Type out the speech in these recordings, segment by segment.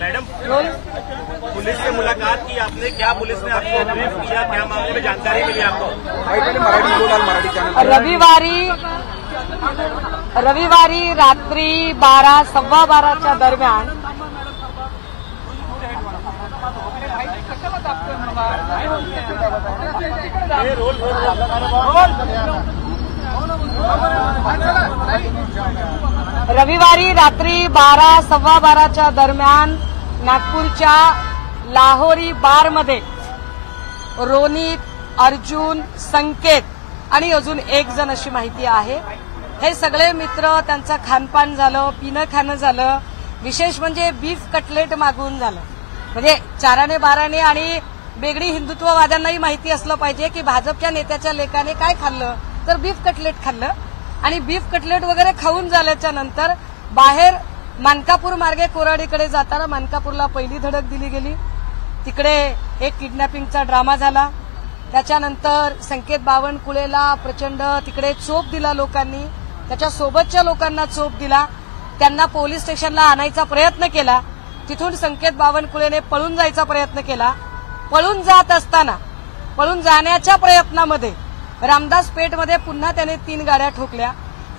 Madam, police से मुलाकात की आपने, क्या पुलिस ने आपको ब्रीफ किया, क्या मामले में जानकारी मिली आपको? रविवारी रात्री 12, 12:15 दरम्यान रविवारी रात्री 12, 12:15 दरम्यान नागपूरच्या लाहोरी बारमध्ये रोनित, अर्जुन, संकेत आणि अजून एक जण अशी माहिती आहे. हे सगळे मित्र, त्यांचं खानपान झालं, पिणं खाणं झालं. विशेष म्हणजे बीफ कटलेट मागवून झालं. म्हणजे 4 बाराने आणि बेगडी हिंदुत्ववाद्यांनाही माहिती असलं पाहिजे की भाजपच्या नेत्याच्या लेकाने काय खाल्लं, तर बीफ कटलेट खाल्लं. आणि बीफ कटलेट वगैरे खाऊन झाल्याच्या नंतर बाहेर मानकापूर मार्गे कोराडीकडे जाताना मानकापूरला पहिली धडक दिली गेली. तिकडे एक किडनॅपिंगचा ड्रामा झाला. त्याच्यानंतर संकेत बावनकुळेला प्रचंड तिकडे चोप दिला लोकांनी, त्याच्या सोबतच्या लोकांना चोप दिला, त्यांना पोलीस स्टेशनला आणायचा प्रयत्न केला. तिथून संकेत बावनकुळेने पळून जायचा प्रयत्न केला. पळून जात असताना, पळून जाण्याच्या प्रयत्नामध्ये रामदास पेठमध्ये पुन्हा त्याने 3 गाड्या ठोकल्या.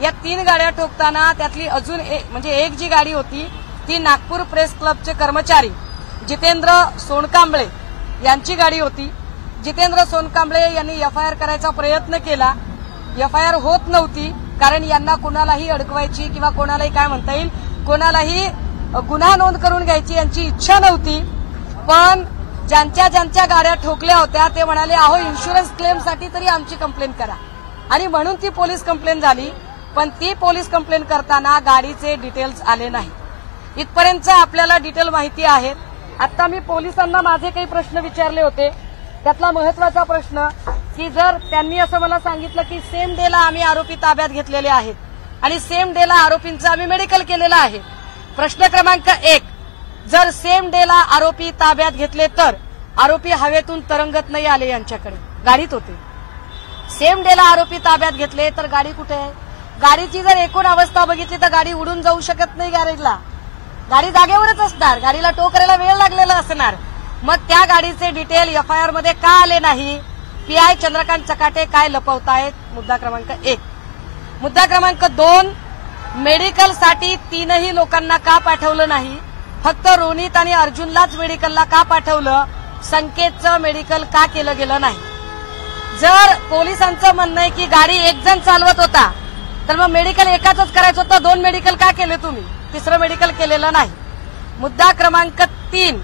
या 3 गाड्या ठोकताना त्यातली अजून एक जी गाडी होती ती नागपूर प्रेस क्लबचे कर्मचारी जितेंद्र सोनकांबळे यांची गाडी होती. जितेंद्र सोनकांबळे यांनी एफआयआर करायचा प्रयत्न केला. एफआयआर होत नव्हती, कारण यांना कोणालाही अडकवायची किंवा कोणालाही काय म्हणता येईल, कोणालाही गुन्हा नोंद करून घ्यायची यांची इच्छा नव्हती. पण ज्यांच्या गाड्या ठोकल्या होत्या ते म्हणाले, अहो इन्शुरन्स क्लेमसाठी तरी आमची कंप्लेंट करा, आणि म्हणून ती पोलीस कंप्लेंट झाली. पण ती पोलीस कंप्लेंट करताना गाडीचे डिटेल्स आले नाही. इथपर्यंत आपल्याला डिटेल माहिती आहेत. आता मी पोलिसांना माझे काही प्रश्न विचारले होते. त्यातला महत्वाचा प्रश्न की जर त्यांनी असं मला सांगितलं की सेम डेला आम्ही आरोपी ताब्यात घेतलेले आहेत आणि सेम डेला आरोपींचं आम्ही मेडिकल केलेलं आहे. प्रश्न क्रमांक 1, जर सेम डेला आरोपी ताब्यात घेतले तर आरोपी हवेतून तरंगत नाही आले, यांच्याकडे गाडीत होते. सेम डेला आरोपी ताब्यात घेतले तर गाडी कुठे आहे? गाडीची जर एकूण अवस्था बघितली तर गाडी उडून जाऊ शकत नाही गॅरेजला. गाडी जागेवरच असणार, गाडीला टो करायला वेळ लागलेला असणार. मग त्या गाडीचे डिटेल एफआयआर मध्ये का आले नाही? पीआय चंद्रकांत चकाटे काय लपवतायत? मुद्दा क्रमांक 1. मुद्दा क्रमांक 2, मेडिकलसाठी 3ही लोकांना का पाठवलं नाही? फक्त रोनित आणि अर्जुनलाच मेडिकलला का पाठवलं? संकेतचं मेडिकल का केलं गेलं नाही? जर पोलिसांचं म्हणणं आहे की गाडी एक जण चालवत होता तर मग मेडिकल एकाच करायचं होतं, 2 मेडिकल का केले तुम्ही? 3रं मेडिकल केलेलं नाही. मुद्दा क्रमांक 3,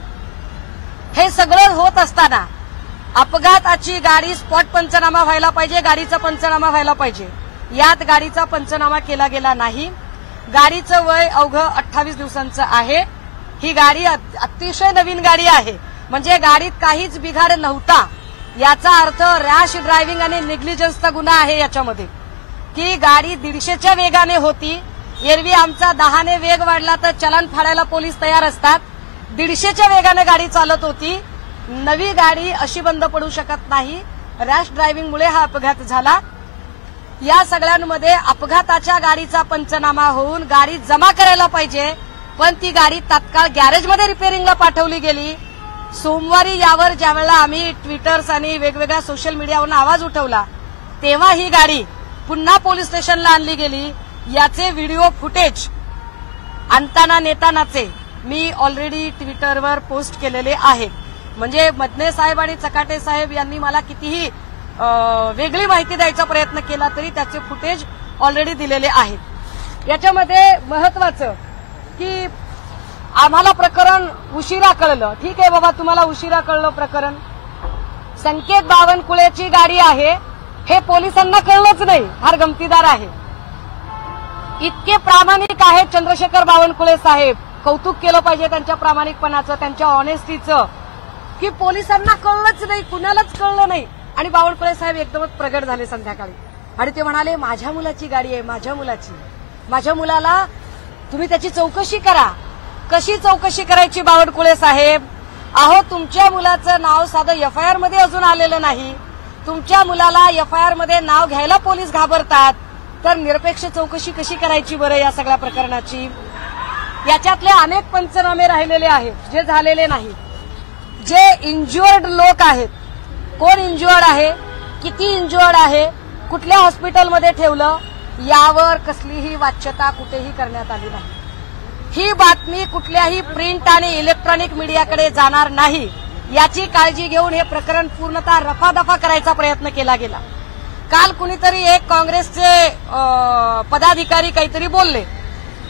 हे सगळं होत असताना अपघाताची गाडी स्पॉट पंचनामा व्हायला पाहिजे, गाडीचा पंचनामा व्हायला पाहिजे. यात गाडीचा पंचनामा केला गेला नाही. गाडीचं वय अवघं 28 दिवसांचं आहे. ही गाडी अतिशय नवीन गाडी आहे, म्हणजे गाडीत काहीच बिघाड नव्हता. याचा अर्थ रॅश ड्रायव्हिंग आणि निग्लिजन्सचा गुन्हा आहे याच्यामध्ये, की गाडी 150च्या वेगाने होती. एरवी आमचा 10ने वेग वाढला तर चलान फाडायला पोलीस तयार असतात. 150च्या वेगाने गाडी चालत होती. नवी गाडी अशी बंद पडू शकत नाही. रॅश ड्रायव्हिंगमुळे हा अपघात झाला. या सगळ्यांमध्ये अपघाताच्या गाडीचा पंचनामा होऊन गाडी जमा करायला पाहिजे, पण ती गाडी तात्काळ गॅरेजमध्ये रिपेअरिंगला पाठवली गेली. सोमवारी यावर ज्यावेळेला आम्ही ट्विटर्स आणि वेगवेगळ्या सोशल मीडियावरून आवाज उठवला तेव्हा ही गाडी पुन्हा पोलीस स्टेशनला आणली गेली. याचे व्हिडिओ फुटेज आणताना नेतानाचे मी ऑलरेडी ट्विटरवर पोस्ट केलेले आहेत. म्हणजे मदने साहेब आणि चकाटे साहेब यांनी मला कितीही वेगळी माहिती द्यायचा प्रयत्न केला तरी त्याचे फुटेज ऑलरेडी दिलेले आहेत. याच्यामध्ये महत्वाचं की आम्हाला प्रकरण उशिरा कळलं. ठीक आहे बाबा, तुम्हाला उशिरा कळलं प्रकरण. संकेत बावनकुळेची गाडी आहे हे पोलिसांना कळलंच नाही. फार गमतीदार आहे. इतके प्रामाणिक आहेत चंद्रशेखर बावनकुळे साहेब, कौतुक केलं पाहिजे त्यांच्या प्रामाणिकपणाचं, त्यांच्या ऑनेस्टीचं, की पोलिसांना कळलंच नाही, कुणालाच कळलं नाही. आणि बावनकुळे साहेब एकदमच प्रगट झाले संध्याकाळी आणि ते म्हणाले, माझ्या मुलाची गाडी आहे, माझ्या मुलाची. माझ्या मुलाला तुम्ही त्याची चौकशी करा. कशी चौकशी करायची बावनकुळे साहेब? अहो, तुमच्या मुलाचं नाव साधं एफआयआर मध्ये अजून आलेलं नाही. तुमच्या मुलाला एफआयआर मध्ये नाव घ्यायला पोलीस घाबरतात. तर निरपेक्ष चौकशी कशी करायची बरं या सगळ्या प्रकरणाची? याच्यातले अनेक पंचनामे राहिलेले आहेत जे झालेले नाही. जे इंज्युअर्ड लोक आहेत, कोण इंज्युअर्ड आहे, किती इंज्युअर्ड आहे, कुठल्या हॉस्पिटलमध्ये ठेवलं, यावर कसलीही वाच्यता कुठेही करण्यात आली नाही. ही बातमी कुठल्याही प्रिंट आणि इलेक्ट्रॉनिक मीडियाकडे जाणार नाही याची काळजी घेऊन हे प्रकरण पूर्णतः रफादफा करायचा प्रयत्न केला गेला. काल कुणीतरी एक काँग्रेसचे पदाधिकारी काहीतरी बोलले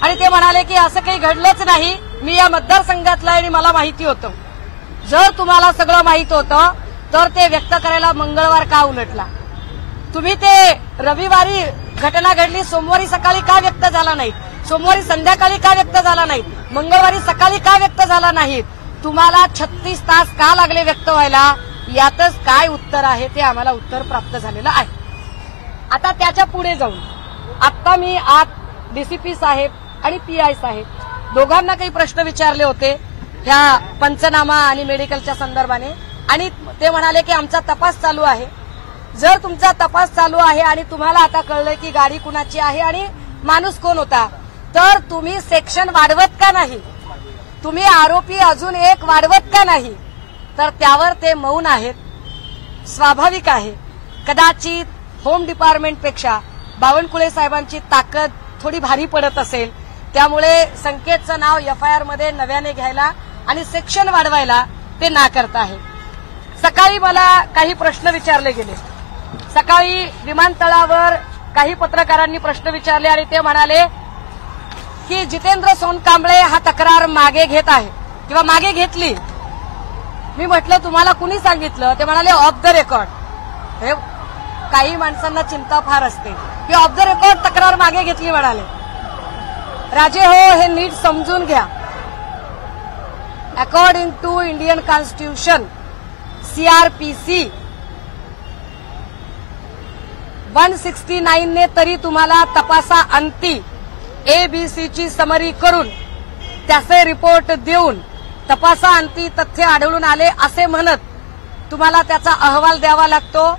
आणि ते म्हणाले की असं काही घडलंच नाही, मी या मतदारसंघातला आणि मला माहिती होतं. जर तुम्हाला सगळं माहित होतं तर ते व्यक्त करायला मंगळवार का उलटला? तुम्ही ते रविवारी घटना घडली, सोमवारी सकाळी का व्यक्त झाला नाही? सोमवारी संध्याकाळी का व्यक्त झाला नाही? मंगळवारी सकाळी का व्यक्त झाला नाहीत? तुम्हाला 36 तास का लागले व्यक्त व्हायला? यातच काय उत्तर आहे ते आम्हाला उत्तर प्राप्त झालेलं आहे. आता त्याच्या पुढे जाऊन आता मी आत डीसीपी साहेब आणि पीआय साहेब दोघांना काही प्रश्न विचारले होते ह्या पंचनामा आणि मेडिकलच्या संदर्भाने, आणि ते म्हणाले की आमचा तपास चालू आहे. जर तुमचा तपास चालू आहे आणि तुम्हाला आता कळलं की गाडी कुणाची आहे आणि माणूस कोण होता, तर तुम्ही सेक्शन वाढवत का नाही? तुम्ही आरोपी अजून एक वाढवत का नाही? तर त्यावर ते मौन आहेत. स्वाभाविक आहे. कदाचित होम डिपार्टमेंटपेक्षा बावनकुळे साहेबांची ताकद थोडी भारी पडत असेल, त्यामुळे संकेतचं नाव एफआयआर मध्ये नव्याने घ्यायला आणि सेक्शन वाढवायला ते नाकारत आहे. सकाळी मला काही प्रश्न विचारले गेले. सकाळी विमानतळावर काही पत्रकारांनी प्रश्न विचारले आणि ते म्हणाले की जितेंद्र सोनकांबळे हा तक्रार मागे घेत आहे किंवा मागे घेतली. मी म्हटलं तुम्हाला कुणी सांगितलं? ते म्हणाले ऑफ द रेकॉर्ड. हे काही माणसांना चिंता फार असते की ऑफ द रेकॉर्ड तक्रार मागे घेतली म्हणाले. राजे हो, हे नीट समजून घ्या. According to Indian constitution CrPC 169 ने तरी तुम्हाला तपासा अंती एबीसीची समरी करून त्याचे रिपोर्ट देऊन तपासा अंती तथ्य आढळून आले असे म्हणत तुम्हाला त्याचा अहवाल द्यावा लागतो,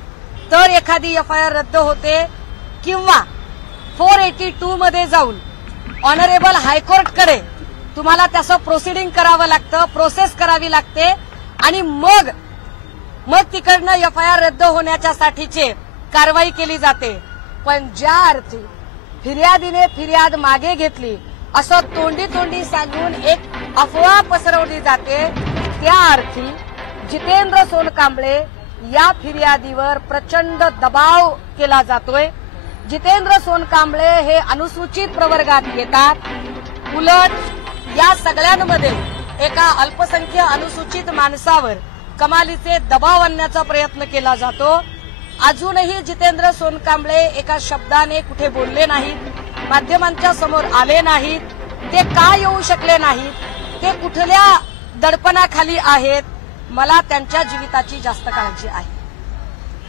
तर एखादी एफआयआर रद्द होते. किंवा 482 मध्ये जाऊन ऑनरेबल हायकोर्टकडे तुम्हाला त्याचं प्रोसिडिंग करावं लागतं, प्रोसेस करावी लागते आणि मग तिकडनं एफआयआर रद्द होण्याच्या साठीचे कारवाई केली जाते. पण ज्या अर्थी फिर्यादीने फिर्याद मागे घेतली असं तोंडी तोंडी सांगून एक अफवा पसरवली जाते, त्या अर्थी जितेंद्र सोनकांबळे या फिर्यादीवर प्रचंड दबाव केला जातोय. जितेंद्र सोनकांबळे हे अनुसूचित प्रवर्गात येतात. उलट या सगळ्यांमध्ये एका अल्पसंख्य अनुसूचित माणसावर कमालीचे दबाव आणण्याचा प्रयत्न केला जातो. अजूनही जितेंद्र सोनकांबळे एका शब्दाने कुठे बोलले नाहीत, माध्यमांच्या समोर आले नाहीत. ते का येऊ शकले नाहीत? ते कुठल्या दडपणाखाली आहेत? मला त्यांच्या जीविताची जास्त काळजी आहे.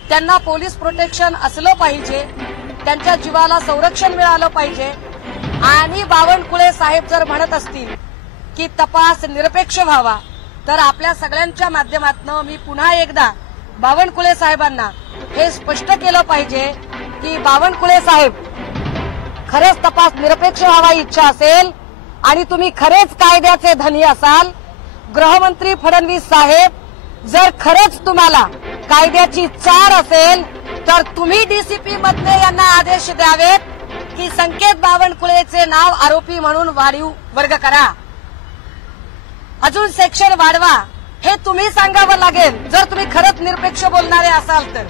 त्यांना पोलीस प्रोटेक्शन असलं पाहिजे, त्यांच्या जीवाला संरक्षण मिळालं पाहिजे. आणि बावनकुळे साहेब जर म्हणत असतील की तपास निरपेक्ष व्हावा, तर आपल्या सगळ्यांच्या माध्यमातून मी पुन्हा एकदा बावनकुळे साहेबांना हे स्पष्ट केलं पाहिजे की बावनकुळे साहेब, खरंच तपास निरपेक्ष व्हावा इच्छा असेल आणि तुम्ही खरेच कायद्याचे धनी असाल, गृहमंत्री फडणवीस साहेब जर खरंच तुम्हाला कायद्याची चार असेल, तर तुम्ही डीसीपी मधले यांना आदेश द्यावेत की संकेत बावनकुळेचे नाव आरोपी म्हणून वाढीव वर्ग करा, अजून सेक्शन वाढवा. हे तुम्ही सांगावं लागेल जर तुम्ही खरंच निरपेक्ष बोलणारे असाल तर,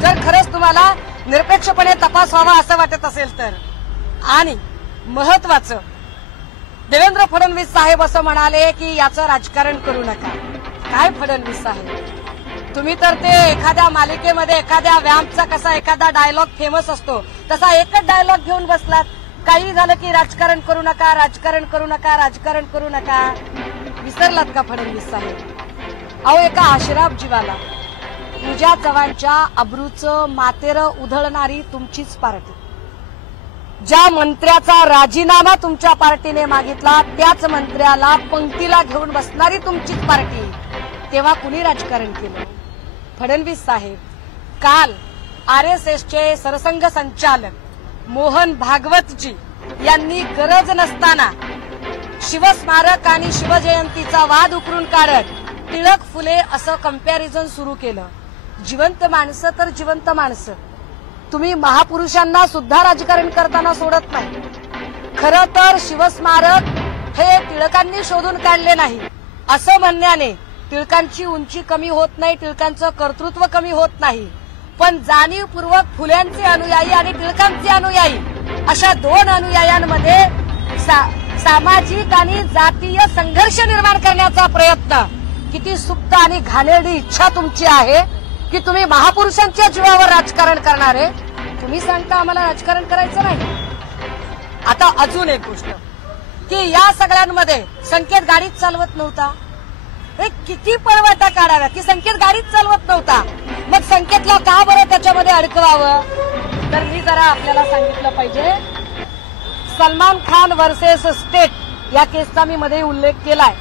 जर खरंच तुम्हाला निरपेक्षपणे तपास व्हावा असं वाटत असेल तर. आणि महत्वाचं, देवेंद्र फडणवीस साहेब असं म्हणाले की याचं राजकारण करू नका. काय फडणवीस साहेब, तुम्ही तर ते एखाद्या मालिकेमध्ये एखाद्या व्यायामचा कसा एखादा डायलॉग फेमस असतो तसा एकच डायलॉग घेऊन बसलात. काही झालं की राजकारण करू नका, राजकारण करू नका, राजकारण करू नका. विसरलात का फडणवीस साहेब? अहो, एका आश्राफ जीवाला पूजा चव्हाणच्या अब्रूचं मातेरं उधळणारी तुमचीच पार्टी, ज्या मंत्र्याचा राजीनामा तुमच्या पार्टीने मागितला त्याच मंत्र्याला पंक्तीला घेऊन बसणारी तुमचीच पार्टी, तेव्हा कुणी राजकारण केलं? फडणवीस साहेब. काल आरएसएसचे सरसंघ संचालक मोहन भागवतजी यांनी गरज नसताना शिवस्मारक आणि शिवजयंतीचा वाद उकरून काढत टिळक फुले असं कंपॅरिझन सुरू केलं. जिवंत माणसं तर जिवंत माणसं. तुम्ही महापुरुषांना सुद्धा राजकारण करताना सोडत नाही. खरं तर शिवस्मारक हे टिळकांनी शोधून काढले नाही असं म्हणण्याने टिळकांची उंची कमी होत नाही, टिळकांचं कर्तृत्व कमी होत नाही. पण जाणीवपूर्वक फुल्यांचे अनुयायी आणि टिळकांचे अनुयायी अशा दोन अनुयायांमध्ये सामाजिक आणि जातीय संघर्ष निर्माण करण्याचा प्रयत्न, किती सुप्त आणि घाणेरडी इच्छा तुमची आहे की तुम्ही महापुरुषांच्या जीवावर राजकारण करणारे. तुम्ही सांगता आम्हाला राजकारण करायचं नाही. आता अजून एक गोष्ट की या सगळ्यांमध्ये संकेत गाडीच चालवत नव्हता. किती पळवाटा काढाव्या की संकेत गाडीच चालवत नव्हता, मग संकेतला का बरं त्याच्यामध्ये अडकवावं? तर मी जरा आपल्याला सांगितलं पाहिजे. सलमान खान वर्सेस स्टेट या केसचा मी मध्ये उल्लेख केलाय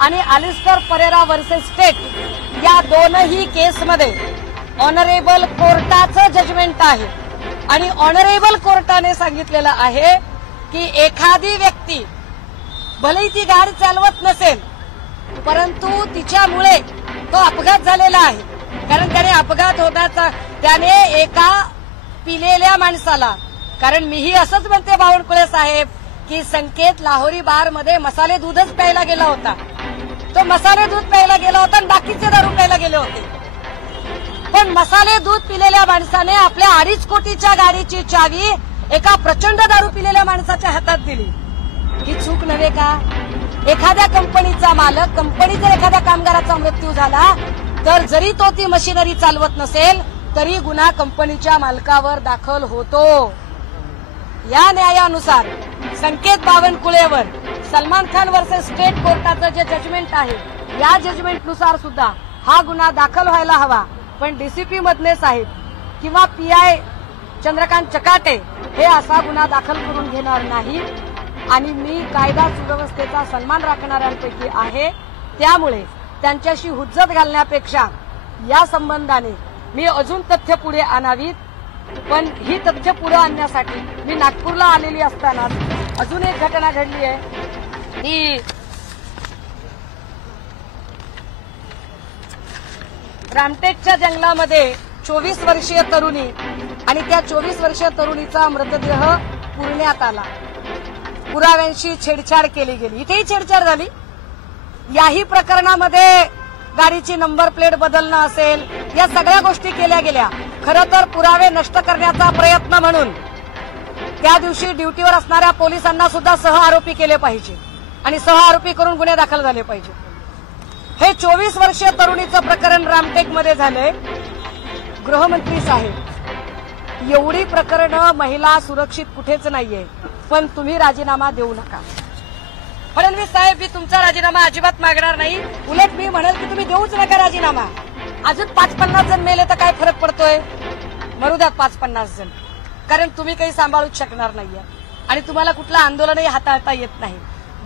आणि अलिस्टर परेरा वर्सेस स्टेट या दोनही केसमध्ये ऑनरेबल कोर्टाचं जजमेंट आहे आणि ऑनरेबल कोर्टाने सांगितलेलं आहे की एखादी व्यक्ती भलेही ती गाडी चालवत नसेल परंतु तिच्यामुळे तो अपघात झालेला आहे, कारण त्याने अपघात होण्याचा त्याने एका पिलेल्या माणसाला, कारण मीही असंच म्हणते बावनकुळे साहेब की संकेत लाहोरी बार मध्ये मसाले दूधच प्यायला गेला होता. तो मसाले दूध प्यायला गेला होता आणि बाकीचे दारू प्यायला गेले होते. पण मसाले दूध पिलेल्या माणसाने आपल्या 2.5 कोटीच्या गाडीची चावी एका प्रचंड दारू पिलेल्या माणसाच्या हातात दिली. ही चूक नव्हे का? एखाद्या कंपनीचा मालक, कंपनी जर एखाद्या कामगाराचा मृत्यू झाला तर जरी तो ती मशिनरी चालवत नसेल तरी गुन्हा कंपनीच्या मालकावर दाखल होतो. या न्यायानुसार संकेत बावनकुळेवर सलमान खान वर्सेस स्टेट कोर्टाचं जे जजमेंट आहे या जजमेंटनुसार सुद्धा हा गुन्हा दाखल व्हायला हवा. पण डीसीपी मदने साहेब किंवा पीआय चंद्रकांत चकाटे हे असा गुन्हा दाखल करून घेणार नाही आणि मी कायदा सुव्यवस्थेचा सन्मान राखणाऱ्यांपैकी आहे. त्यामुळे त्यांच्याशी हुज्जत घालण्यापेक्षा या संबंधाने मी अजून तथ्य पुढे आणावीत. पण ही तथ्य पुढे आणण्यासाठी मी नागपूरला आलेली असताना अजून एक घटना घडली आहे की रामटेकच्या जंगलामध्ये 24 वर्षीय तरुणी आणि त्या 24 वर्षीय तरुणीचा मृतदेह पुरण्यात आला. पुराव्यांशी छेडछाड केली गेली. इथेही छेडछाड झाली. याही प्रकरणामध्ये गाडीची नंबर प्लेट बदलणं असेल, या सगळ्या गोष्टी केल्या गेल्या. खरं तर पुरावे नष्ट करण्याचा प्रयत्न म्हणून त्या दिवशी ड्युटीवर असणाऱ्या पोलिसांना सुद्धा सह आरोपी केले पाहिजे आणि सह आरोपी करून गुन्हे दाखल झाले पाहिजे. हे 24 वर्षीय तरुणीचं प्रकरण रामटेकमध्ये झालंय. गृहमंत्री साहेब, एवढी प्रकरणं महिला सुरक्षित कुठेच नाहीये, पण तुम्ही राजीनामा देऊ नका. फडणवीस साहेब, मी तुमचा राजीनामा अजिबात मागणार नाही. उलट मी म्हणेल की तुम्ही देऊच नका राजीनामा. अजून 5-50 जण मेले तर काय फरक पडतोय? मरू द्यात 5-50 जण, कारण तुम्ही काही सांभाळूच शकणार नाहीये आणि तुम्हाला कुठलं आंदोलनही हाताळता येत नाही.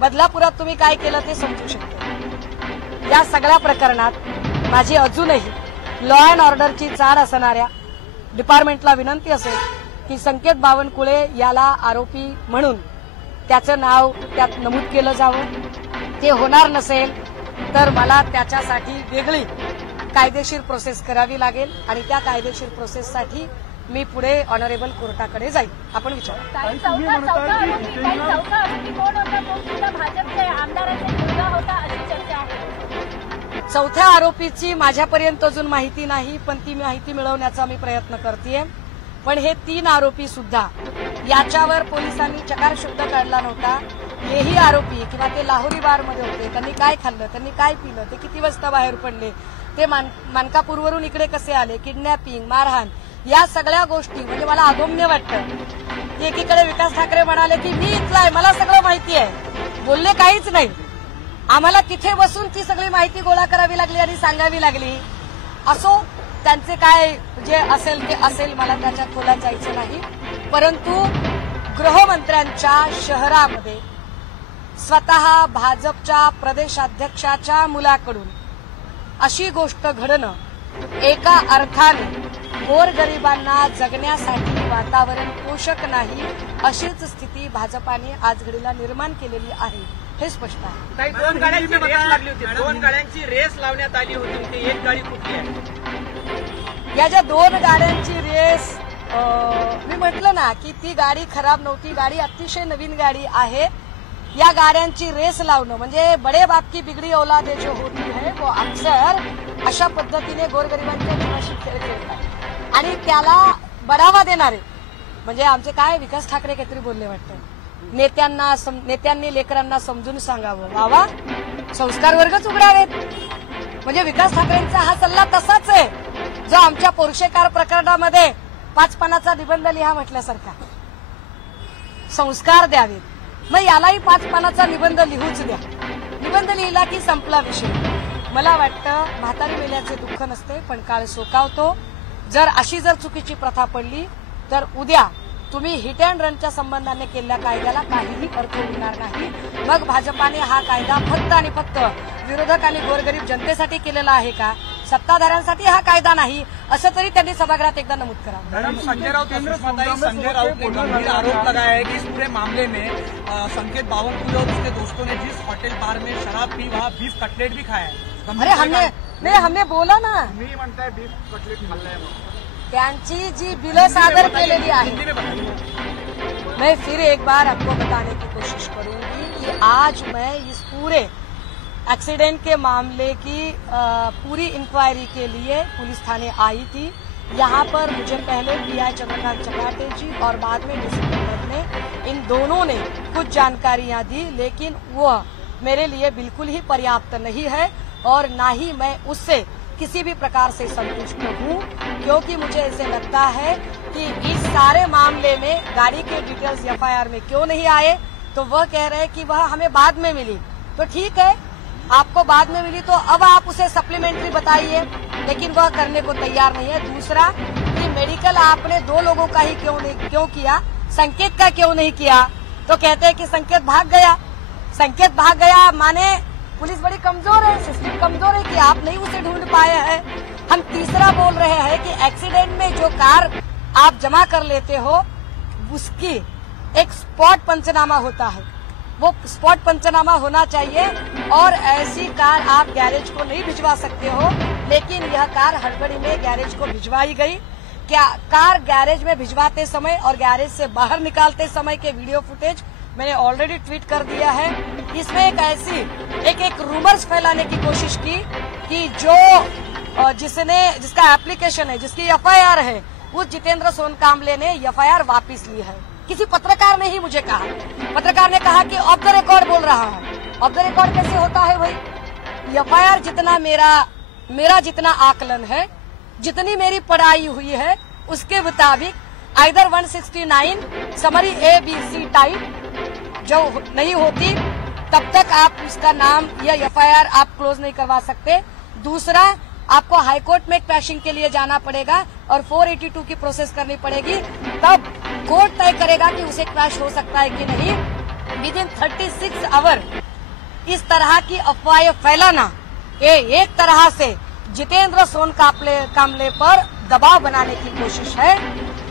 बदलापुरात तुम्ही काय केलं ते समजू शकते. या सगळ्या प्रकरणात माझी अजूनही लॉ अँड ऑर्डरची चाड असणाऱ्या डिपार्टमेंटला विनंती असेल की संकेत बावनकुळे याला आरोपी म्हणून त्याचं नाव त्यात नमूद केलं जावं. ते होणार नसेल तर मला त्याच्यासाठी वेगळी कायदेशीर प्रोसेस करावी लागेल आणि त्या कायदेशीर प्रोसेससाठी मी पुढे ऑनरेबल कोर्टाकडे जाईल. आपण विचारू. चौथ्या आरोपीची माझ्यापर्यंत अजून माहिती नाही, पण ती माहिती मिळवण्याचा मी प्रयत्न करतेय. पण हे 3 आरोपी सुद्धा याच्यावर पोलिसांनी चकार शब्द काढला नव्हता. हेही आरोपी किंवा ते लाहोरी बारमध्ये होते, त्यांनी काय खाल्लं, त्यांनी काय पिलं, ते किती वाजता बाहेर पडले, ते मानकापूरवरून इकडे कसे आले, किडनॅपिंग, मारहाण, या सगळ्या गोष्टी म्हणजे मला अगम्य वाटतं. एकीकडे विकास ठाकरे म्हणाले की मी इथला आहे, मला सगळं माहिती आहे, बोलले काहीच नाही. आम्हाला तिथे बसून ती सगळी माहिती गोळा करावी लागली आणि सांगावी लागली. असो, त्यांचे काय जे असेल ते असेल, मला त्याच्यात खोलात जायचं नाही. परंतु गृहमंत्र्यांच्या शहरामध्ये स्वतः भाजपच्या प्रदेशाध्यक्षाच्या मुलाकडून अशी गोष्ट घडणं एका अर्थाने गोरगरिबांना जगण्यासाठी वातावरण पोषक नाही, अशीच स्थिती भाजपाने आज घडीला निर्माण केलेली आहे, हे स्पष्ट आहे. काही 2 गाड्यांची रेस लागली होती, 2 गाड्यांची रेस लावण्यात आली होती, ती एक गाडी कुठली आहे? या ज्या 2 गाड्यांची रेस, मी म्हटलं ना की ती गाडी खराब नव्हती, गाडी अतिशय नवीन गाडी आहे. या गाड्यांची रेस लावणं म्हणजे बडे बाप की बिगड़ी औलादे जो होती है वो अक्सर अशा पद्धतीने गोरगरिबांच्या जीवाशी खेळ खेळतात आणि त्याला बढावा देणारे म्हणजे आमचे काय विकास ठाकरे काहीतरी बोलले वाटतं, नेत्यांनी लेकरांना समजून सांगावं, बाबा संस्कार वर्गच उघडावेत. म्हणजे विकास ठाकरेंचा हा सल्ला तसाच आहे जो आमच्या पोर्शेकार प्रकरणामध्ये 5 पानाचा निबंध लिहा म्हटल्यासारखा. संस्कार द्यावेत, मग यालाही 5 पानाचा निबंध लिहूच द्या. निबंध लिहिला की संपला विषय. मला वाटतं म्हातारी मेल्याचे दुःख नसते पण काळ सोकावतो. जर अशी चुकीची प्रथा पडली तर उद्या तुम्ही हिट अँड रनच्या संबंधाने केलेल्या कायद्याला काहीही अर्थ उरणार नाही. मग भाजपाने हा कायदा फक्त आणि फक्त विरोधक आणि गोरगरीब जनतेसाठी केलेला आहे का, सत्ताधाऱ्यांसाठी हा कायदा नाही, असं तरी त्यांनी सभागृहात एकदा नमूद करावं. मैडम, संजय राउत ने गंभीर आरोप लगाया है कि इस पूरे मामले में संकेत बावनकुले और उसके दोस्तों ने जिस होटल बार में शराब पी वहाँ बीफ कटलेट भी खाया है. अरे हमने बोला ना, मी म्हणताय बीफ कटलेट खाल्लाय त्यांची जी बिलं सादर केलेली आहे. मैं फिर एक बार आपको बताने की कोशिश करूंगी कि आज मैं इस पूरे एक्सीडेंट के मामले की पूरी इंक्वायरी के लिए पुलिस थाने आई थी. यहाँ पर मुझे पहले पीआई चंद्रकांत चकाटे जी और बाद में डीसीपी ने इन दोनों ने कुछ जानकारियां दी, लेकिन वह मेरे लिए बिल्कुल ही पर्याप्त नहीं है और ना ही मैं उससे किसी भी प्रकार से संतुष्ट हूँ, क्योंकि मुझे ऐसे लगता है कि इस सारे मामले में गाड़ी के डिटेल्स एफआईआर में क्यों नहीं आए. तो वह कह रहे हैं कि वह हमें बाद में मिली, तो ठीक है, आपको बाद में मिली तो अब आप उसे सप्लीमेंट्री बताइए, लेकिन वह करने को तैयार नहीं है. दूसरा कि मेडिकल आपने 2 लोगों का ही क्यों किया, संकेत का क्यों नहीं किया, तो कहते हैं कि संकेत भाग गया. संकेत भाग गया माने पुलिस बड़ी कमजोर है, सिस्टम कमजोर है कि आप नहीं उसे ढूंढ पाए हैं. हम तीसरा बोल रहे हैं कि एक्सीडेंट में जो कार आप जमा कर लेते हो उसकी एक स्पॉट पंचनामा होता है, वो स्पॉट पंचनामा होना चाहिए. और ऐसी कार आप गैरेज को नहीं भिजवा सकते हो, लेकिन यह कार हड़बड़ी में गैरेज को भिजवाई गई. क्या कार गैरेज में भिजवाते समय और गैरेज से बाहर निकालते समय के वीडियो फुटेज मैंने ऑलरेडी ट्वीट कर दिया है. इसमें एक ऐसी एक रूमर्स फैलाने की कोशिश की कि जिसका एप्लीकेशन है, जिसकी एफआईआर है, उस जितेंद्र सोनकांबले ने एफआईआर वापस ली है. किसी पत्रकार ने ही मुझे कहा, पत्रकार ने कहा कि ऑफ द रिकॉर्ड बोल रहा है. ऑफ द रिकॉर्ड कैसे होता है भाई? एफआईआर जितना मेरा जितना आकलन है, जितनी मेरी पढ़ाई हुई है, उसके मुताबिक आइदर 169 समरी ABC टाइप जो नहीं होती तब तक आप उसका नाम या एफआईआर आप क्लोज नहीं करवा सकते. दूसरा, आपको हाईकोर्ट में क्रैशिंग के लिए जाना पड़ेगा और 482 की प्रोसेस करनी पड़ेगी, तब कोर्ट तय करेगा कि उसे क्रैश हो सकता है कि नहीं. विदिन 36 आवर इस तरह की अफवाहें फैलाना ये एक तरह से जितेंद्र सोनकांबले पर दबाव बनाने की कोशिश है.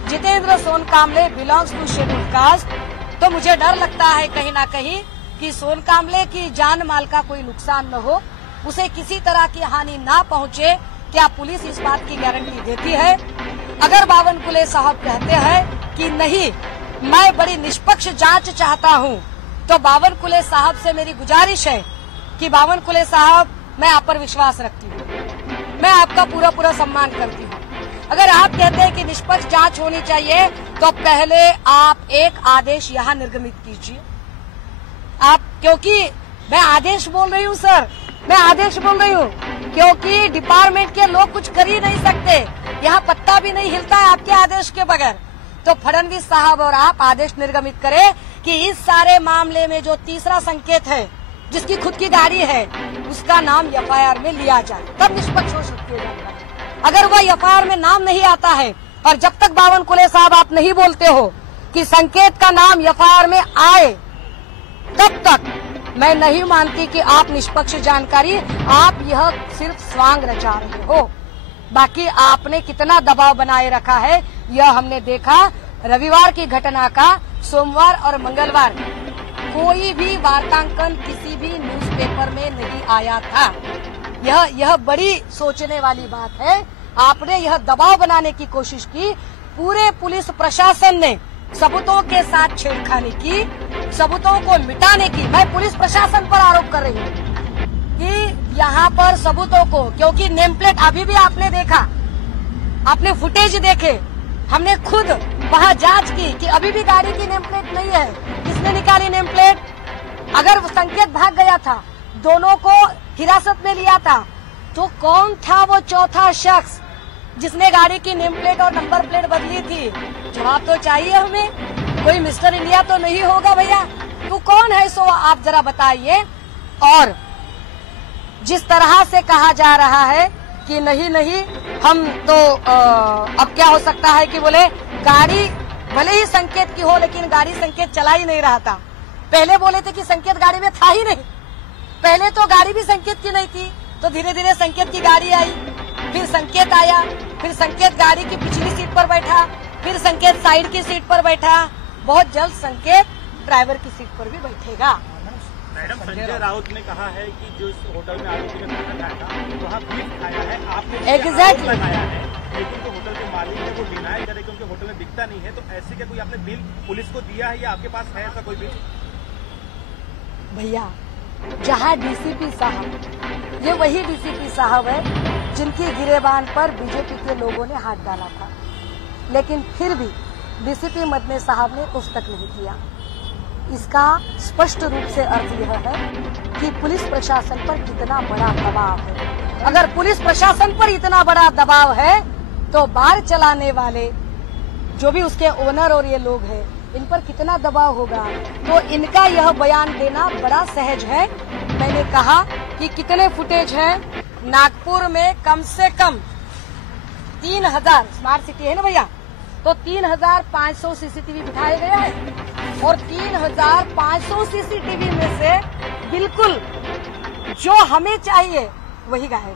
Jitendra Sonkamble belongs to scheduled caste, तो मुझे डर लगता है कहीं ना कहीं कि सोनकांबले की जान माल का कोई नुकसान न हो, उसे किसी तरह की हानि ना पहुंचे. क्या पुलिस इस बात की गारंटी देती है? अगर बावनकुले साहब कहते हैं कि नहीं, मैं बड़ी निष्पक्ष जांच चाहता हूं, तो बावनकुले साहब से मेरी गुजारिश है कि बावनकुले साहब, मैं आप पर विश्वास रखती हूं, मैं आपका पूरा सम्मान करती हूं. अगर आप कहते हैं कि निष्पक्ष जांच होनी चाहिए, तो पहले आप एक आदेश यहां निर्गमित कीजिए. आप, क्योंकि मैं आदेश बोल रही हूं सर, मैं आदेश बोल रही हूं, क्योंकि डिपार्टमेंट के लोग कुछ कर ही नहीं सकते. यहाँ पत्ता भी नहीं हिलता है आपके आदेश के बगैर. तो फडणवीस साहब और आप आदेश निर्गमित करें कि इस सारे मामले में जो तीसरा संकेत है, जिसकी खुद की गाड़ी है, उसका नाम एफआईआर में लिया जाए, तब निष्पक्ष हो सकती है. अगर वह एफआईआर में नाम नहीं आता है और जब तक बावनकुले साहब आप नहीं बोलते हो, कि संकेत का नाम एफआईआर में आए, तब तक मैं नहीं मानती कि आप निष्पक्ष जानकारी, आप यह सिर्फ स्वांग रचा रहे हो। बाकी आपने कितना दबाव बनाए रखा है यह हमने देखा। रविवार की घटना का सोमवार और मंगलवार कोई भी वार्तांकन किसी भी न्यूज़पेपर में नहीं आया था। यह बड़ी सोचने वाली बात है। आपने यह दबाव बनाने की कोशिश की, पूरे पुलिस प्रशासन ने सबूतों के साथ छेड़खानी की, सबूतों को मिटाने की। मैं पुलिस प्रशासन पर आरोप कर रही हूँ कि यहाँ पर सबूतों को, क्योंकि नेम प्लेट अभी भी आपने देखा, आपने फुटेज देखे, हमने खुद वहाँ जांच की कि अभी भी गाड़ी की नेम प्लेट नहीं है। किसने निकाली नेम प्लेट? अगर संकेत भाग गया था, दोनों को हिरासत में लिया था, तो कौन था वो चौथा शख्स जिसने गाड़ी की नेम प्लेट और नंबर प्लेट बदली थी? जवाब तो चाहिए हमें। कोई मिस्टर इंडिया तो नहीं होगा भैया। तो कौन है सो आप जरा बताइए। और जिस तरह से कहा जा रहा है कि नहीं हम तो अब क्या हो सकता है कि बोले गाड़ी भले ही संकेत की हो लेकिन गाड़ी संकेत चला ही नहीं रहा था। पहले बोले थे कि संकेत गाड़ी में था ही नहीं, पहले तो गाड़ी भी संकेत की नहीं थी, तो धीरे धीरे संकेत की गाड़ी आई, फिर संकेत आया, फिर संकेत गाड़ी की पिछली सीट पर बैठा, फिर संकेत साइड की सीट पर बैठा। बहुत जल्द संकेत ड्राइवर की सीट पर भी बैठेगा। मैडम, संजय राउत ने कहा है कि जो इस होटल में आरोपी ने खाना खाया था वहाँ बीफ खाया है, आपने Exactly. लगाया है, लेकिन जो होटल के मालिक है वो डिनाई करे क्योंकि होटल में दिखता नहीं है। तो ऐसे क्या कोई आपने बिल पुलिस को दिया है या आपके पास है ऐसा कोई बिल? भैया, जहाँ डीसीपी साहब, ये वही डीसीपी साहब है जिनकी गिरेबान पर बीजेपी के लोगों ने हाथ डाला था, लेकिन फिर भी डीसीपी मदने साहब ने कुछ तक नहीं किया। इसका स्पष्ट रूप से अर्थ यह है कि पुलिस प्रशासन पर कितना बड़ा दबाव है। अगर पुलिस प्रशासन पर इतना बड़ा दबाव है तो बार चलाने वाले जो भी उसके ओनर और ये लोग हैं, इन पर कितना दबाव होगा। तो इनका यह बयान देना बड़ा सहज है। मैंने कहा कि कितने फुटेज है नागपुर में, कम से कम 3000, स्मार्ट सिटी है ना भैया, तो 3500 सीसीटीवी बिठाए गए हैं और 3500 सीसीटीवी में से बिल्कुल जो हमें चाहिए वही गायब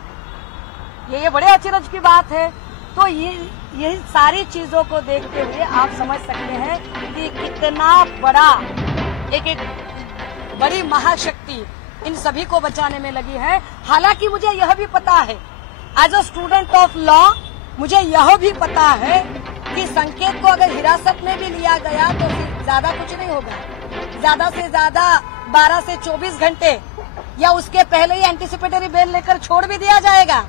है। ये बड़े अचरज की बात है। तो यही सारी चीजों को देखते हुए आप समझ सकते हैं कि कितना बड़ा एक बड़ी महाशक्ति इन सभी को बचाने में लगी है। हालांकि मुझे यह भी पता है, as a student of law, मुझे यह भी पता है कि संकेत को अगर हिरासत में भी लिया गया तो ज्यादा कुछ नहीं होगा, ज्यादा से ज्यादा 12 से 24 घंटे या उसके पहले ही एंटीसिपेटरी बेल लेकर छोड़ भी दिया जाएगा।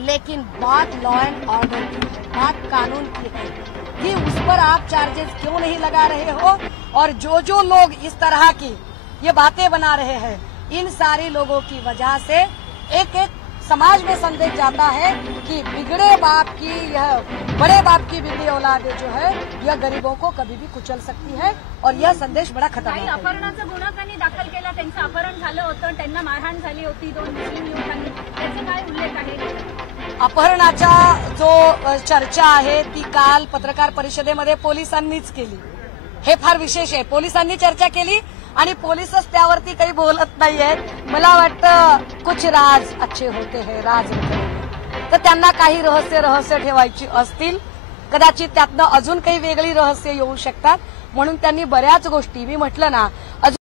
लेकिन बात लॉ एंड ऑर्डर की है, बात कानून की है कि उस पर आप चार्जेस क्यों नहीं लगा रहे हो। और जो लोग इस तरह की ये बातें बना रहे हैं, इन सारी लोगों की वजह से एक समाज में संदेश जाता है कि बिगड़े बाप की, यह बड़े बाप की बिगड़ी औलाद जो है, यह गरीबों को कभी भी कुचल सकती है। और यह संदेश बड़ा खतरनाक है। अपहरणाचा गुन्हा त्यांनी दाखल केला, त्यांचं अपहरण झालं होतं, त्यांना मारहाण झाली होती 2 मुस्लिम युवकांनी, त्याचा काय उल्लेख आहे? अपहरणाचा जो चर्चा आहे ती काल पत्रकार परिषदेमध्ये पोलिसांनीच केली। हे फार विशेष आहे, पोलिसांनी चर्चा केली आणि पोलीसच त्यावरती काही बोलत नाहीयेत। मला वाटतं कुछ राज अच्छे होते हैं, राज तर त्यांना काही रहस्य ठेवायची असतील, कदाचित त्यातनं अजून काही वेगळी रहस्य येऊ शकतात, म्हणून त्यांनी बऱ्याच गोष्टी, मी म्हटलं ना,